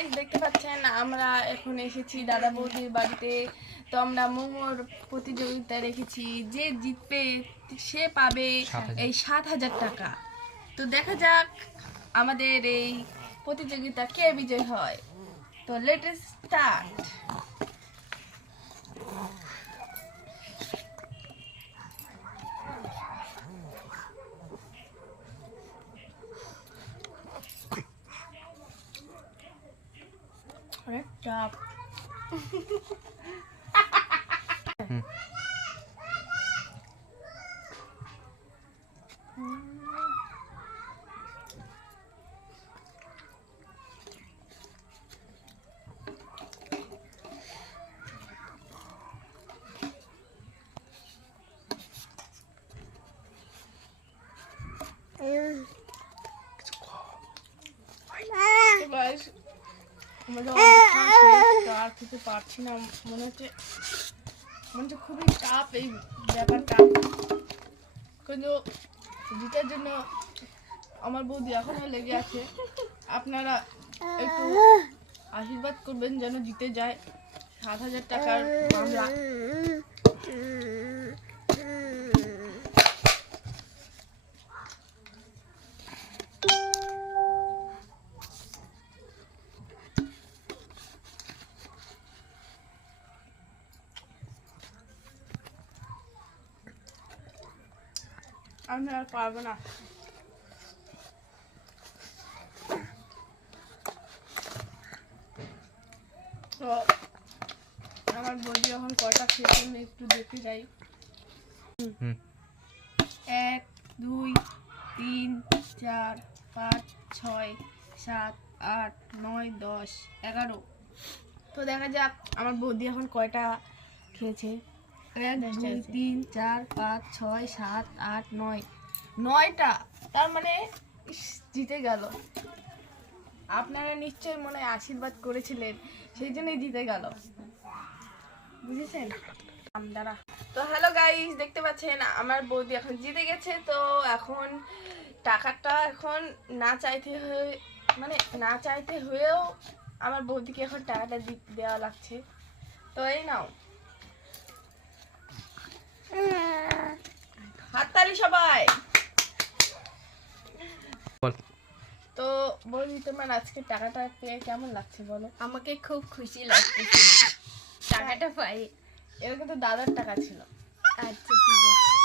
Guys দেখতে পাচ্ছেন আমরা এখন এসেছি দাদা বৌদির বাড়িতে। তো আমরা মোমোর প্রতিযোগিতা রেখেছি, যে জিতবে সে পাবে এই 7,000 টাকা। তো দেখা যাক আমাদের এই প্রতিযোগিতা কে বিজয় হয়। তো লেটস স্টার্ট। চাপ আর কিছু পারছি না, মনে হচ্ছে খুবই চাপ এই ব্যাপারটা। কিন্তু জিতার জন্য আমার বৌদি এখনো লেগে আছে। আপনারা একটু আশীর্বাদ করবেন যেন জিতে যায় 7,000 টাকার মামলা। আমি আর পারবো না। তো আমার বৌদি এখন কটা খেয়েছে আমি একটু দেখতে যাই। 1 2 3 4 5 6 7 8 9 10 11। তো দেখা যাক আমার বৌদি এখন কয়টা খেয়েছে। 1 2 3 4 5 6 7 8 9 9টা। তার মানে জিতে গেল। আপনারা নিশ্চয়ই মনে হয় আশীর্বাদ করেছিলেন, সেই জন্যই জিতে গেল, বুঝেছেন? দাঁড়া। তো হ্যালো গাইস, দেখতে পাচ্ছেন আমার বৌদি এখন জিতে গেছে। তো এখন টাকাটা এখন না চাইতে হয়েও আমার বৌদিকে এখন টাকাটা দেওয়া লাগছে। তো এই নাও, হাততালি সবাই। তো বৌদি, তোমার আজকে টাকাটা পেয়ে কেমন লাগছে বলো? আমাকে খুব খুশি লাগছে টাকাটা পাই। এরকম তো দাদার টাকা ছিল। আচ্ছা ঠিক আছে।